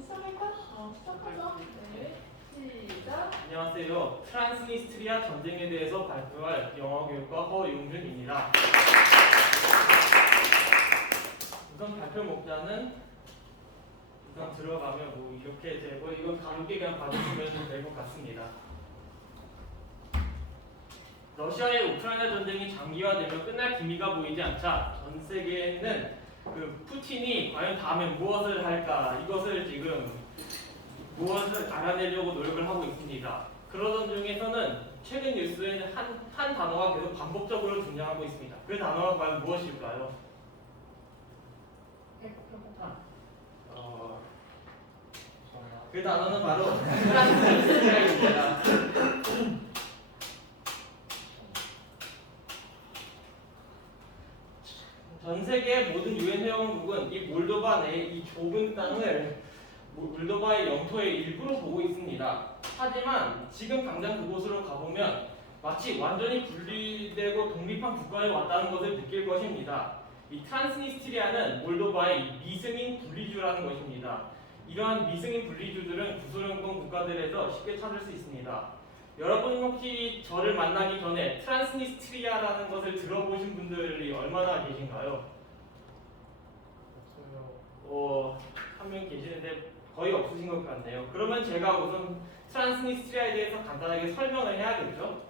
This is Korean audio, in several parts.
시작할까? 시작하자. 네. 시작. 안녕하세요. 트란스니스트리아 전쟁에 대해서 발표할 영어교육과 허용준입니다. 우선 발표 목자는 우선 들어가면 뭐 이렇게 되고 이건 가볍게 그냥 봐주시면 될 것 같습니다. 러시아의 우크라이나 전쟁이 장기화되며 끝날 기미가 보이지 않자 전 세계는 푸틴이 과연 다음에 무엇을 할까 이것을 지금 무엇을 알아내려고 노력을 하고 있습니다. 그러던 중에서는 최근 뉴스에는 한 단어가 계속 반복적으로 등장하고 있습니다. 그 단어가 과연 무엇일까요? 배고파. 그 단어는 바로 트란스니스트리아입니다. 전 세계 모든 유엔 회원국은 이 몰도바 내의 이 좁은 땅을 몰도바의 영토의 일부로 보고 있습니다. 하지만 지금 당장 그곳으로 가보면 마치 완전히 분리되고 독립한 국가에 왔다는 것을 느낄 것입니다. 이 트란스니스트리아는 몰도바의 미승인 분리주라는 것입니다. 이러한 미승인 분리주들은 구소련권 국가들에서 쉽게 찾을 수 있습니다. 여러분 혹시 저를 만나기 전에 트란스니스트리아라는 것을 들어보신 분들이 얼마나 계신가요? 한 명 계시는데 거의 없으신 것 같네요. 그러면 제가 우선 트란스니스트리아에 대해서 간단하게 설명을 해야겠죠?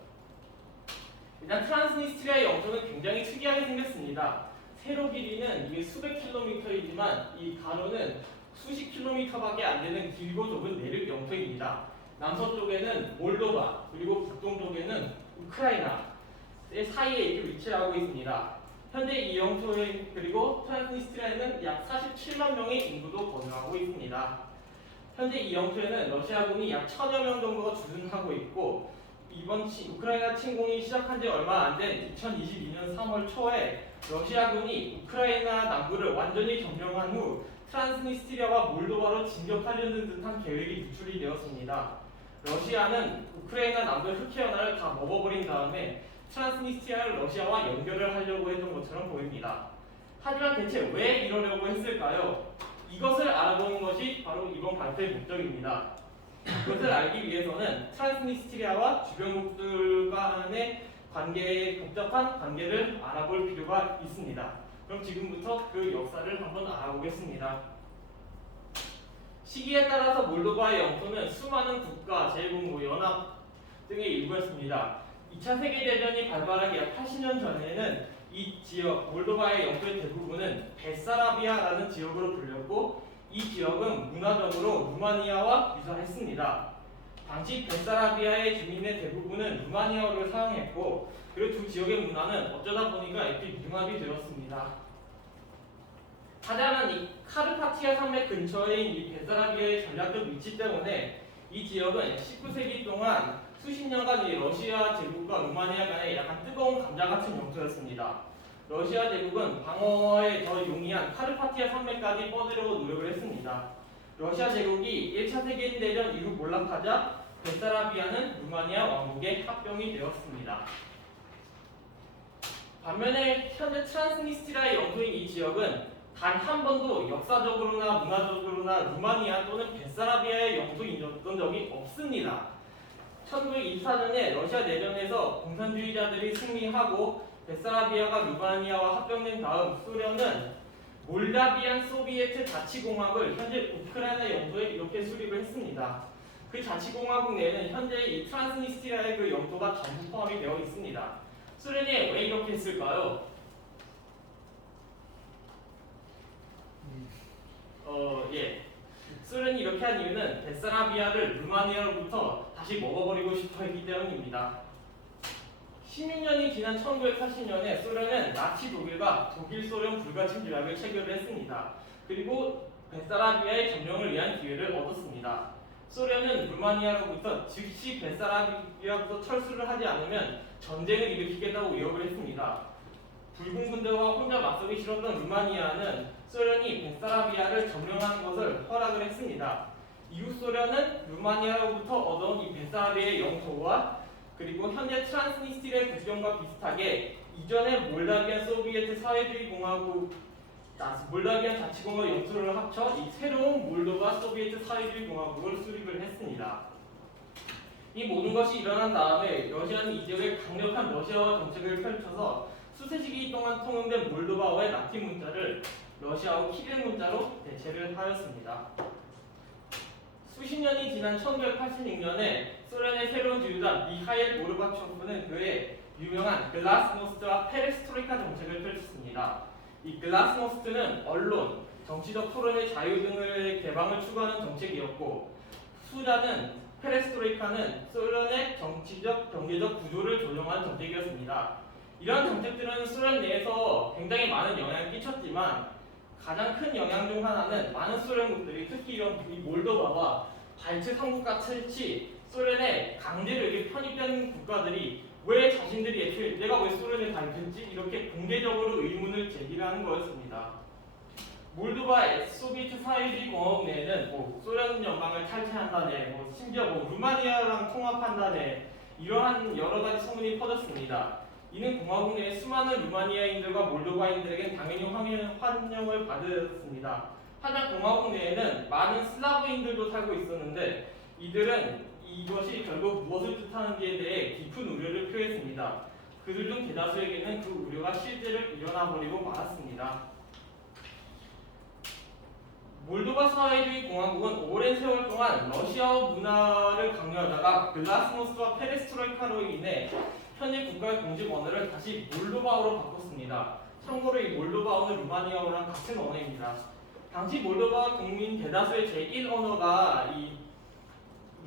일단 트란스니스트리아의 영토는 굉장히 특이하게 생겼습니다. 세로 길이는 이게 수백 킬로미터이지만 이 가로는 수십 킬로미터밖에 안 되는 길고 좁은 내륙 영토입니다. 남서쪽에는 몰도바 그리고 북동쪽에는 우크라이나 사이에 이렇게 위치하고 있습니다. 현재 이 영토에 그리고 트란스니스트리아에는 약 47만 명의 인구도 거주하고 있습니다. 현재 이 영토에는 러시아군이 약 1000여 명 정도가 주둔하고 있고 이번 우크라이나 침공이 시작한 지 얼마 안 된 2022년 3월 초에 러시아군이 우크라이나 남부를 완전히 점령한 후 트란스니스트리아와 몰도바로 진격하려는 듯한 계획이 유출이 되었습니다. 러시아는 우크라이나 남부의 흑해연화를 다 먹어버린 다음에 트란스니스트리아를 러시아와 연결을 하려고 했던 것처럼 보입니다. 하지만 대체 왜 이러려고 했을까요? 이것을 알아보는 것이 바로 이번 발표의 목적입니다. 이것을 알기 위해서는 트란스니스트리아와 주변국들 간의 복잡한 관계를 알아볼 필요가 있습니다. 그럼 지금부터 그 역사를 한번 알아보겠습니다. 시기에 따라서 몰도바의 영토는 수많은 국가, 제국모, 연합 등의 일부였습니다. 2차 세계대전이 발발하기 약 80년 전에는 이 지역, 몰도바의 영토의 대부분은 베사라비아라는 지역으로 불렸고 이 지역은 문화적으로 루마니아와 유사했습니다. 당시 베사라비아의 주민의 대부분은 루마니아어를 사용했고 그리고 두 지역의 문화는 어쩌다 보니까 이렇게 융합이 되었습니다. 하지만 이 카르파티아 산맥 근처인 이 베사라비아의 전략적 위치 때문에 이 지역은 19세기 동안 수십 년간 이 러시아 제국과 루마니아 간의 약간 뜨거운 감자같은 영토였습니다. 러시아 제국은 방어에 더 용이한 카르파티아 산맥까지 뻗으려고 노력을 했습니다. 러시아 제국이 1차 세계대전 이후 몰락하자 베사라비아는 루마니아 왕국의 합병이 되었습니다. 반면에 현재 트란스니스트리아의 영토인 이 지역은 단 한 번도 역사적으로나 문화적으로나 루마니아 또는 베사라비아의 영토이었던 적이 없습니다. 1924년에 러시아 내전에서 공산주의자들이 승리하고 베사라비아가 루마니아와 합병된 다음 소련은 몰다비안 소비에트 자치공화국을 현재 우크라이나 영토에 이렇게 수립을 했습니다. 그 자치공화국 내에는 현재 이 트란스니스트리아의 그 영토가 전부 포함이 되어 있습니다. 소련이 왜 이렇게 했을까요? 소련이 이렇게 한 이유는 베사라비아를 루마니아로부터 다시 먹어버리고 싶어 했기 때문입니다. 16년이 지난 1980년에 소련은 나치 독일과 독일 소련 불가침 조약을 체결을 했습니다. 그리고 베사라비아의 점령을 위한 기회를 얻었습니다. 소련은 루마니아로부터 즉시 베사라비아부터 철수를 하지 않으면 전쟁을 일으키겠다고 위협을 했습니다. 붉은 군대와 혼자 맞서기 싫었던 루마니아는 소련이 베사라비아를 점령하는 것을 허락을 했습니다. 이후 소련은 루마니아로부터 얻어온 이 베사라비아의 영토와 그리고 현재 트란스니스트리아의 국경과 비슷하게 이전의 몰다비안 소비에트 사회주의 공화국 몰다비안 자치공화 영토를 합쳐 이 새로운 몰도바 소비에트 사회주의 공화국을 수립을 했습니다. 이 모든 것이 일어난 다음에 러시아는 이 지역에 강력한 러시아어 정책을 펼쳐서 수세 시기 동안 통용된 몰도바어의 라틴 문자를 러시아어 키릴 문자로 대체를 하였습니다. 수십 년이 지난 1986년에 소련의 새로운 지도자 미하일 고르바초프는 그의 유명한 글라스노스트와 페레스트로이카 정책을 펼쳤습니다. 이 글라스노스트는 언론, 정치적 토론의 자유 등의 개방을 추구하는 정책이었고, 수자는 페레스트로이카는 소련의 정치적, 경제적 구조를 조정한 정책이었습니다. 이러한 정책들은 소련 내에서 굉장히 많은 영향을 끼쳤지만 가장 큰 영향 중 하나는 많은 소련국들이 특히 이런 이 몰도바와 발트 3국 같이 소련에 강제로 이렇게 편입된 국가들이 왜 자신들이 애초에 내가 왜 소련에 가입했지? 이렇게 공개적으로 의문을 제기하는 거였습니다. 몰도바 소비에트 사회주의 공화국 내에는 소련 연방을 탈퇴한다네, 심지어 루마니아랑 통합한다네, 이러한 여러 가지 소문이 퍼졌습니다. 이는 공화국 내에 수많은 루마니아인들과 몰도바인들에겐 당연히 환영을 받았습니다. 하지만 공화국 내에는 많은 슬라브인들도 살고 있었는데 이들은 이것이 결국 무엇을 뜻하는지에 대해 깊은 우려를 표했습니다. 그들 중 대다수에게는 그 우려가 실제로 일어나 버리고 말았습니다. 몰도바 사회주의 공화국은 오랜 세월 동안 러시아어 문화를 강요하다가 글라스노스트와 페레스트로이카로 인해 현재 국가의 공식 언어를 다시 몰도바어로 바꿨습니다. 참고로 이 몰도바어는 루마니아어랑 같은 언어입니다. 당시 몰도바 국민 대다수의 제1언어가 이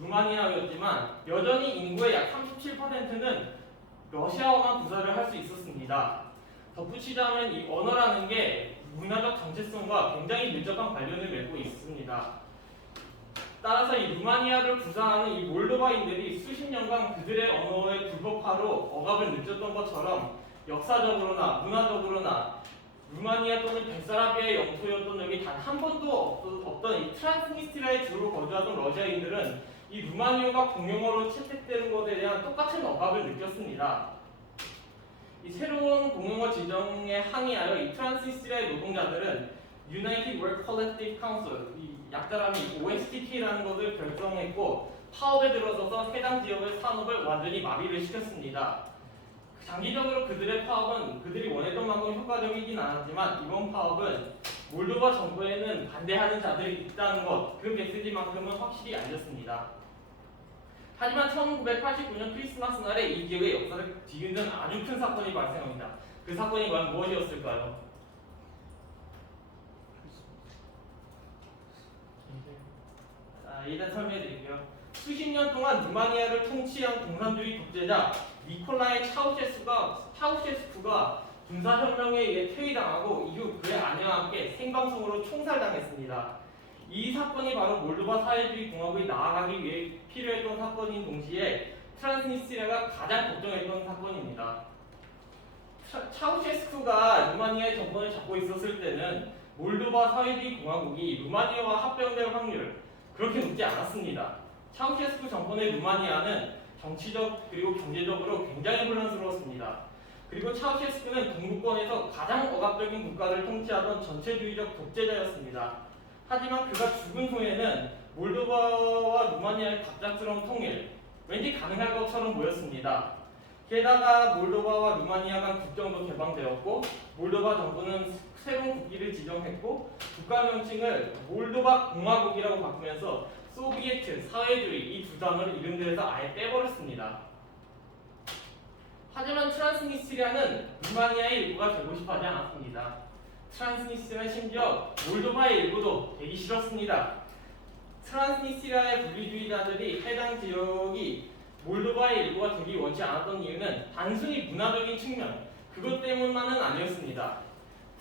루마니아어였지만 여전히 인구의 약 37%는 러시아어만 구사를 할 수 있었습니다. 덧붙이자면 이 언어라는 게 문화적 정체성과 굉장히 밀접한 관련을 맺고 있습니다. 따라서 이 루마니아를 구사하는 이 몰도바인들이 수십 년간 그들의 언어의 불법화로 억압을 느꼈던 것처럼 역사적으로나 문화적으로나 루마니아 또는 베사라비아의 영토였던 적이 단 한 번도 없던 이 트란스니스트리아에 주로 거주하던 러시아인들은 이 루마니아가 공용어로 채택되는 것에 대한 똑같은 억압을 느꼈습니다. 이 새로운 공용어 지정에 항의하여 이 트란스니스트리아의 노동자들은 United Work Collective Council, 이 약자라면 OSTP라는 것을 결성했고 파업에 들어서서 해당 지역의 산업을 완전히 마비를 시켰습니다. 장기적으로 그들의 파업은 그들이 원했던 만큼 효과적이진 않았지만 이번 파업은 몰도바 정부에는 반대하는 자들이 있다는 것, 그 메시지만큼은 확실히 알렸습니다. 하지만 1989년 크리스마스 날에 이 지역의 역사를 뒤흔든 아주 큰 사건이 발생합니다. 그 사건이 과연 무엇이었을까요? 일단 설명해드릴게요. 수십 년 동안 루마니아를 통치한 공산주의 독재자 니콜라이 차우셰스쿠가 군사혁명에 의해 퇴위당하고 이후 그의 아내와 함께 생방송으로 총살당했습니다. 이 사건이 바로 몰도바 사회주의 공화국이 나아가기 위해 필요했던 사건인 동시에 트란스니스트리아가 가장 걱정했던 사건입니다. 차우셰스쿠가 루마니아의 정권을 잡고 있었을 때는 몰도바 사회주의 공화국이 루마니아와 합병될 확률 그렇게 높지 않았습니다. 차우셰스쿠 정권의 루마니아는 정치적 그리고 경제적으로 굉장히 혼란스러웠습니다. 그리고 차우셰스쿠는 동구권에서 가장 억압적인 국가를 통치하던 전체주의적 독재자였습니다. 하지만 그가 죽은 후에는 몰도바와 루마니아의 갑작스러운 통일, 왠지 가능할 것처럼 보였습니다. 게다가 몰도바와 루마니아 간 국경도 개방되었고 몰도바 정부는 새로운 국기를 지정했고 국가 명칭을 몰도바 공화국이라고 바꾸면서 소비에트, 사회주의 이 두 단어를 이름들에서 아예 빼버렸습니다. 하지만 트란스니스트리아는 루마니아의 일부가 되고 싶어하지 않았습니다. 트란스니스트리아는 심지어 몰도바의 일부도 되기 싫었습니다. 트란스니스트리아의 분리주의자들이 해당 지역이 몰도바의 일부가 되기 원치 않았던 이유는 단순히 문화적인 측면 그것 때문만은 아니었습니다.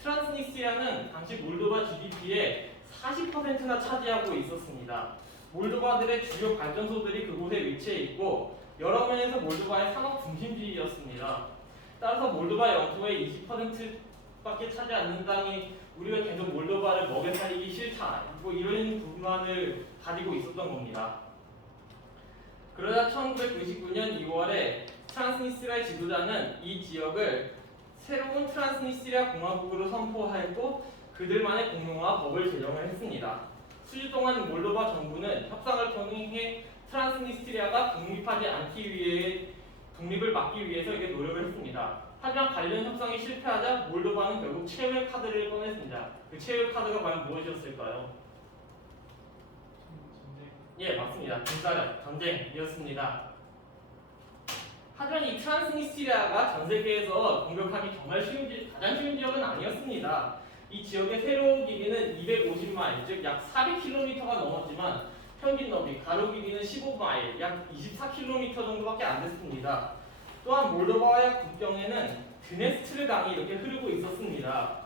트란스니스트리아는 당시 몰도바 GDP의 40%나 차지하고 있었습니다. 몰도바들의 주요 발전소들이 그곳에 위치해 있고 여러 면에서 몰도바의 산업 중심지였습니다. 따라서 몰도바 영토의 20%밖에 차지 않는 땅이 우리가 계속 몰도바를 먹여 살리기 싫다 이런 불만을 가지고 있었던 겁니다. 그러다 1999년 2월에 트란스니스트리아 지도자는 이 지역을 새로운 트란스니스트리아 공화국으로 선포했고 그들만의 공용화 법을 제정을 했습니다. 수주 동안 몰도바 정부는 협상을 통해 트란스니스트리아가 독립을 막기 위해서 이게 노력을 했습니다. 하지만 관련 협상이 실패하자 몰도바는 결국 최후의 카드를 꺼냈습니다. 그 최후의 카드가 과연 무엇이었을까요? 예, 맞습니다. 전쟁이었습니다. 하지만 이 트란스니스트리아가 전 세계에서 공격하기 정말 가장 쉬운 지역은 아니었습니다. 이 지역의 세로 길이는 250마일, 즉 약 400km가 넘었지만 평균 너비, 가로 길이는 15마일, 약 24km 정도밖에 안 됐습니다. 또한 몰도바와의 국경에는 드네스트르 강이 이렇게 흐르고 있었습니다.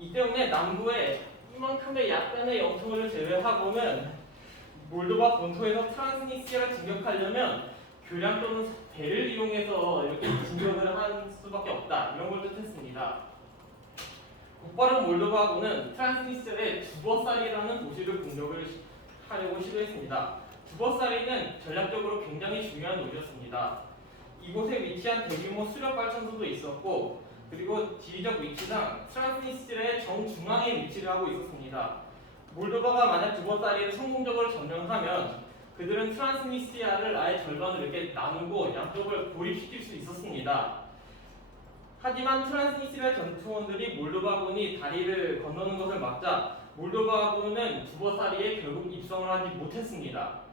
이 때문에 남부에 이만큼의 약간의 영토를 제외하고는 몰도바 본토에서 트란스니스트리아를 진격하려면 교량 또는 배를 이용해서 이렇게 진격을 할 수밖에 없다. 이런 걸 뜻했습니다. 곧바로 몰도바군은 트란스니스트리아의 두버사리라는 도시를 공격을 하려고 시도했습니다. 두버사리는 전략적으로 굉장히 중요한 도시였습니다. 이곳에 위치한 대규모 수력 발전소도 있었고, 그리고 지리적 위치상 트란스니스트리아의 정중앙에 위치를 하고 있었습니다. 몰도바가 만약 두버사리를 성공적으로 점령하면 그들은 트란스니스트리아를 아예 절반으로 이렇게 나누고 양쪽을 고립시킬 수 있었습니다. 하지만 트란스니스트리아 전투원들이 몰도바군이 다리를 건너는 것을 막자 몰도바군은 두버사리에 결국 입성을 하지 못했습니다.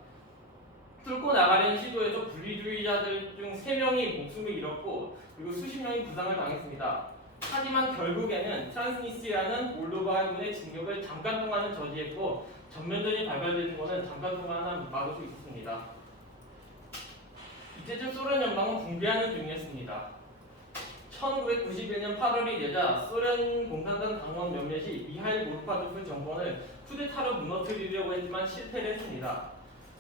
뚫고 나가려는 시도에서 분리주의자들 중 3명이 목숨을 잃었고 그리고 수십 명이 부상을 당했습니다. 하지만 결국에는 트란스니스트리아는 몰도바군의 진격을 잠깐 동안은 저지했고 전면전이 발발되는 것은 잠깐 동안은 막을 수 있었습니다. 이때쯤 소련 연방은 붕괴하는 중이었습니다. 1991년 8월이 되자 소련 공산당 당원 몇몇이 미하일 고르바초프 정권을 쿠데타로 무너뜨리려고 했지만 실패를 했습니다.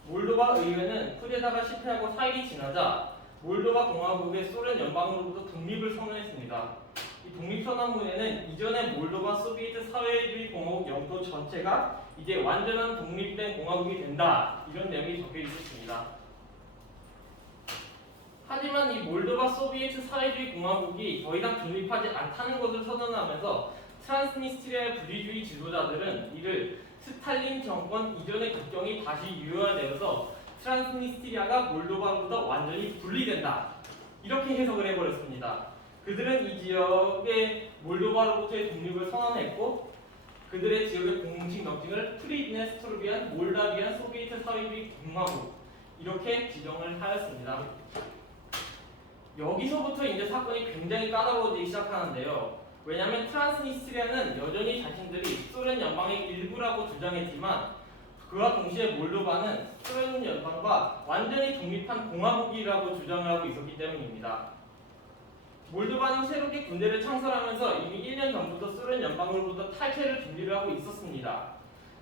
몰도바 의회는 쿠데타가 실패하고 4일이 지나자 몰도바 공화국의 소련 연방으로부터 독립을 선언했습니다. 이 독립선언문에는 이전의 몰도바 소비에트 사회주의 공화국 영토 전체가 이제 완전한 독립된 공화국이 된다. 이런 내용이 적혀 있었습니다. 하지만 이 몰도바 소비에트 사회주의 공화국이 더 이상 독립하지 않다는 것을 선언하면서 트란스니스트리아의 분리주의 지도자들은 이를 스탈린 정권 이전의 국경이 다시 유효화되어서 트란스니스트리아가 몰도바보다 완전히 분리된다. 이렇게 해석을 해버렸습니다. 그들은 이 지역의 몰도바로부터의 독립을 선언했고 그들의 지역의 공식 명칭을 프리드네스토르비안 몰다비안 소비에트 사회주의 공화국 이렇게 지정을 하였습니다. 여기서부터 이제 사건이 굉장히 까다로워지기 시작하는데요. 왜냐하면 트란스니스트리아는 여전히 자신들이 소련 연방의 일부라고 주장했지만 그와 동시에 몰도바는 소련 연방과 완전히 독립한 공화국이라고 주장을 하고 있었기 때문입니다. 몰도바는 새롭게 군대를 창설하면서 이미 1년 전부터 소련 연방으로부터 탈퇴를 준비를 하고 있었습니다.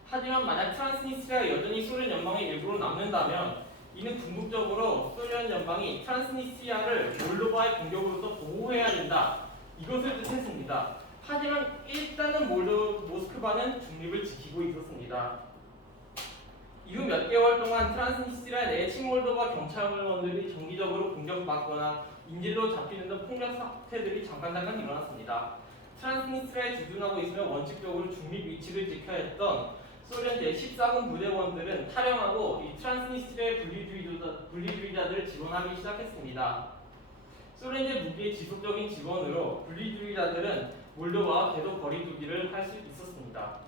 하지만 만약 트란스니스트리아가 여전히 소련 연방의 일부로 남는다면 이는 궁극적으로 소련 연방이 트란스니스트리아를 몰도바의 공격으로부터 보호해야 된다. 이것을 뜻했습니다. 하지만 일단은 모스크바는 중립을 지키고 있었습니다. 이후 몇 개월 동안 트란스니스트리아 내 친몰도바 경찰원들이 정기적으로 공격받거나 인질로 잡히는 등 폭력 사태들이 잠깐 일어났습니다. 트란스니스트리아에 주둔하고 있으며 원칙적으로 중립 위치를 지켜야 했던 소련 제14군 부대원들은 탈영하고 이 트란스니스트리아의 분리주의자들을 지원하기 시작했습니다. 소련제 무기의 지속적인 지원으로 분리주의자들은 몰도바와 계속 거리두기를 할 수 있었습니다.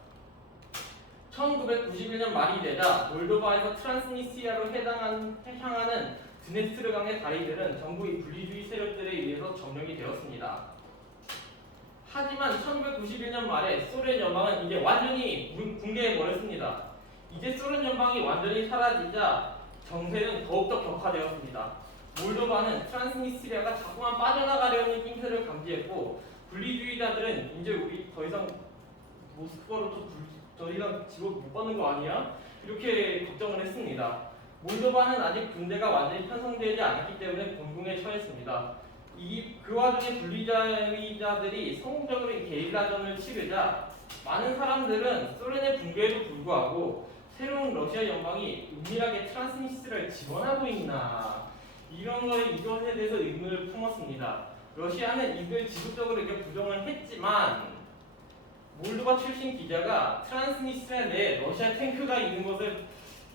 1991년 말이 되자 몰도바에서 트란스니스트리아로 향하는 드네스트르 강의 다리들은 전부 이 분리주의 세력들에 의해서 점령이 되었습니다. 하지만 1991년 말에 소련 연방은 이제 완전히 붕괴해버렸습니다. 이제 소련 연방이 완전히 사라지자 정세는 더욱더 격화되었습니다. 몰도바는 트란스니스트리아가 자꾸만 빠져나가려는 낌새를 감지했고 분리주의자들은 이제 우리 더 이상 모스크바로부터 더 이상 지원 못 받는 거 아니야? 이렇게 걱정을 했습니다. 몰도바는 아직 군대가 완전히 편성되지 않았기 때문에 곤궁에 처했습니다. 그 와중에 분리주의자들이 성공적으로 게릴라전을 치르자 많은 사람들은 소련의 붕괴에도 불구하고 새로운 러시아 연방이 은밀하게 트란스니스트리아를 지원하고 있나 이것에 대해서 의문을 품었습니다. 러시아는 이걸 지속적으로 이렇게 부정을 했지만 몰도바 출신 기자가 트란스니스트리아 내에 러시아 탱크가 있는 것을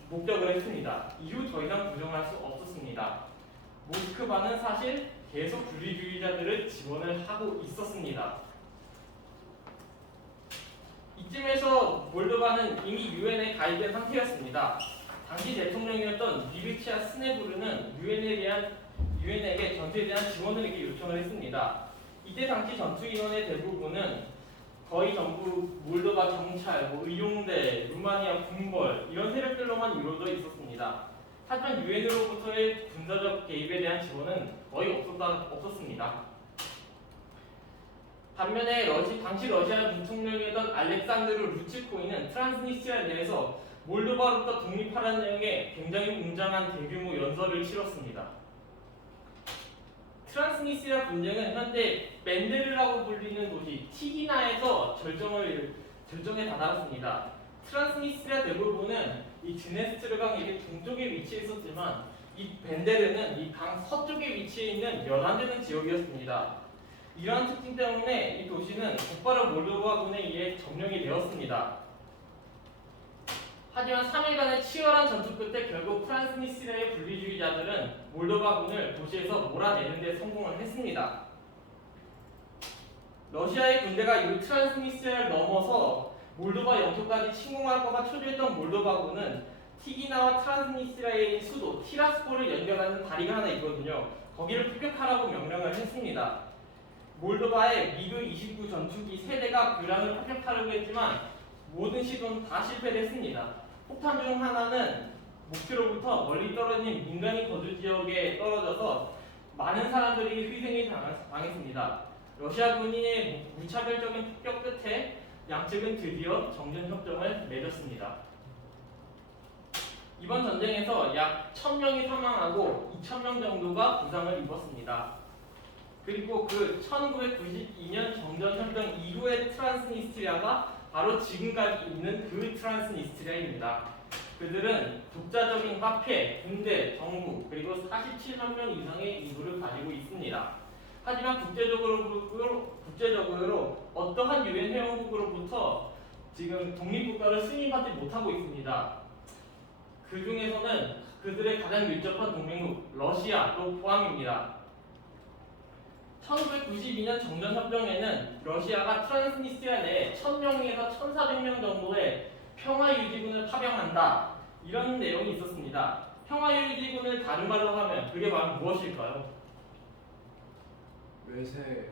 목격을 했습니다. 이후 더 이상 부정할 수 없었습니다. 모스크바는 사실 계속 분리주의자들을 지원을 하고 있었습니다. 이쯤에서 몰도바는 이미 유엔에 가입된 상태였습니다. 당시 대통령이었던 미르치아 스네부르는 유엔에게 전투에 대한 지원을 이렇게 요청을 했습니다. 이때 당시 전투 인원의 대부분은 거의 전부 몰도바 경찰, 의용대, 루마니아 군벌 이런 세력들로만 이루어져 있었습니다. 하지만 유엔으로부터의 군사적 개입에 대한 지원은 거의 없었습니다. 반면에 당시 러시아 부총령이었던 알렉산드르 루츠코이는 트란스니스트리아 내에서 몰도바로부터 독립하라는 내용의 굉장히 웅장한 대규모 연설을 치렀습니다. 트란스니스트리아 분쟁은 현재 벤데르라고 불리는 도시 티기나에서 절정에 다다랐습니다. 트란스니스트리아 대부분은 이 드네스트르강 동쪽에 위치해 있었지만 이 벤데르는 이 강 서쪽에 위치해 있는 몇 안 되는 지역이었습니다. 이러한 특징 때문에 이 도시는 곧바로 몰도바군에 의해 점령이 되었습니다. 하지만 3일간의 치열한 전투 끝에 결국 트란스니스트리아의 분리주의자들은 몰도바군을 도시에서 몰아내는 데 성공을 했습니다. 러시아의 군대가 이후 트란스니스트리아를 넘어서 몰도바 영토까지 침공할까봐 초조했던 몰도바군은 티기나와 트란스니스트리아의 수도 티라스폴을 연결하는 다리가 하나 있거든요. 거기를 폭격하라고 명령을 했습니다. 몰도바의 미그 29 전투기 3대가 교란을 폭격하려고 했지만 모든 시도는 다 실패했습니다. 폭탄 중 하나는 목표로부터 멀리 떨어진 민간인 거주 지역에 떨어져서 많은 사람들이 희생이 당했습니다. 러시아 군인의 무차별적인 폭격 끝에 양측은 드디어 정전협정을 맺었습니다. 이번 전쟁에서 약 1000명이 사망하고 2000명 정도가 부상을 입었습니다. 그리고 그 1992년 정전협정 이후의 트란스니스트리아가 바로 지금까지 있는 그 트란스니스트리아입니다. 그들은 독자적인 화폐, 군대, 정부, 그리고 47만 명 이상의 인구를 가지고 있습니다. 하지만 국제적으로 어떠한 유엔 회원국으로부터 지금 독립국가를 승인받지 못하고 있습니다. 그 중에서는 그들의 가장 밀접한 동맹국 러시아도 포함입니다. 1992년 정전협정에는 러시아가 트란스니스트리아 내에 1000명에서 1400명 정도의 평화유지군을 파병한다 이런 내용이 있었습니다. 평화유지군을 다른 말로 하면 그게 바로 무엇일까요? 외세.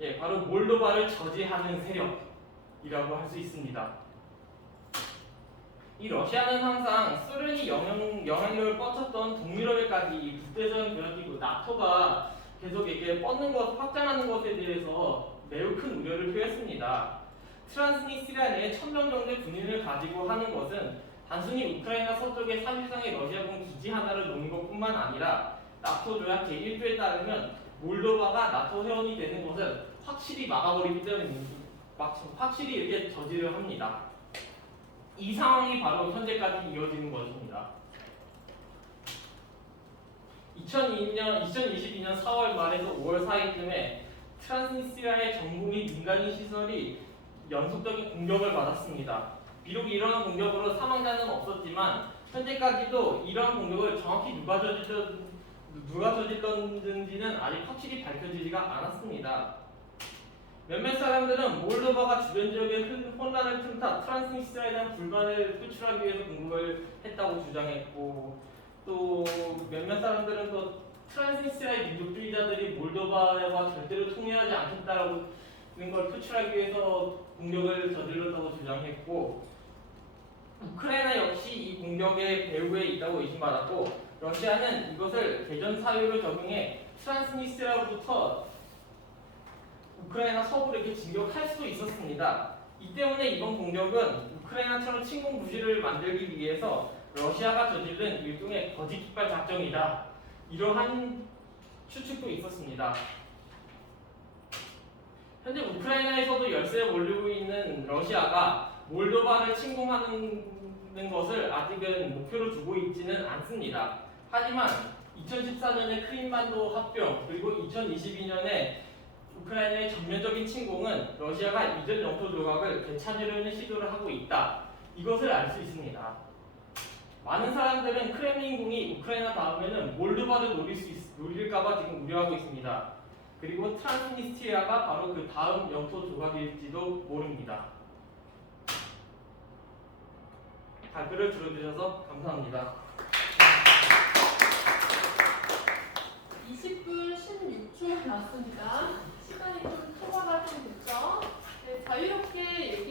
예, 바로 몰도바를 저지하는 세력이라고 할 수 있습니다. 이 러시아는 항상 소련이 영향력을 뻗쳤던 동유럽에까지 국제적 교역기구 나토가 계속 이렇게 확장하는 것에 대해서 매우 큰 우려를 표했습니다. 트란스니스트리아 내에 1000명 정도의 군인을 가지고 하는 것은 단순히 우크라이나 서쪽의 3일상의 러시아군 기지 하나를 놓는 것뿐만 아니라 나토 조약 제1조에 따르면 몰도바가 나토 회원이 되는 것을 확실히 막아버리기 때문입니다. 확실히 이렇게 저지를 합니다. 이 상황이 바로 현재까지 이어지는 것입니다. 2022년 4월 말에서 5월 사이쯤에 트란스니스트리아의 정부 및 민간인 시설이 연속적인 공격을 받았습니다. 비록 이러한 공격으로 사망자는 없었지만 현재까지도 이러한 공격을 정확히 누가 저질렀는지는 아직 확실히 밝혀지지가 않았습니다. 몇몇 사람들은 몰도바가 주변 지역의 혼란을 틈타 트란스니스트리아에 대한 불만을 표출하기 위해서 공격을 했다고 주장했고, 또 몇몇 사람들은 또 트란스니스트리아의 민족주의자들이 몰도바와 절대로 통일하지 않겠다라는 걸 표출하기 위해서 공격을 저질렀다고 주장했고, 우크라이나 역시 이 공격의 배후에 있다고 의심받았고, 러시아는 이것을 개전 사유로 적용해 트란스니스트리아로부터 우크라이나 서부를 이렇게 진격할 수도 있었습니다. 이 때문에 이번 공격은 우크라이나처럼 침공 부지를 만들기 위해서 러시아가 저지른 일종의 거짓 깃발 작전이다. 이러한 추측도 있었습니다. 현재 우크라이나에서도 열세에 몰리고 있는 러시아가 몰도바를 침공하는 것을 아직은 목표로 두고 있지는 않습니다. 하지만 2014년에 크림반도 합병 그리고 2022년에 우크라이나의 전면적인 침공은 러시아가 이전 영토 조각을 되찾으려는 시도를 하고 있다. 이것을 알 수 있습니다. 많은 사람들은 크렘린궁이 우크라이나 다음에는 몰도바를 노릴까봐 지금 우려하고 있습니다. 그리고 트란스니스트리아가 바로 그 다음 영토 조각일지도 모릅니다. 답글을 들어주셔서 감사합니다. 20분 16초 남았습니다. 시간이 좀 초과가 좀 됐죠? 네, 자유롭게 얘기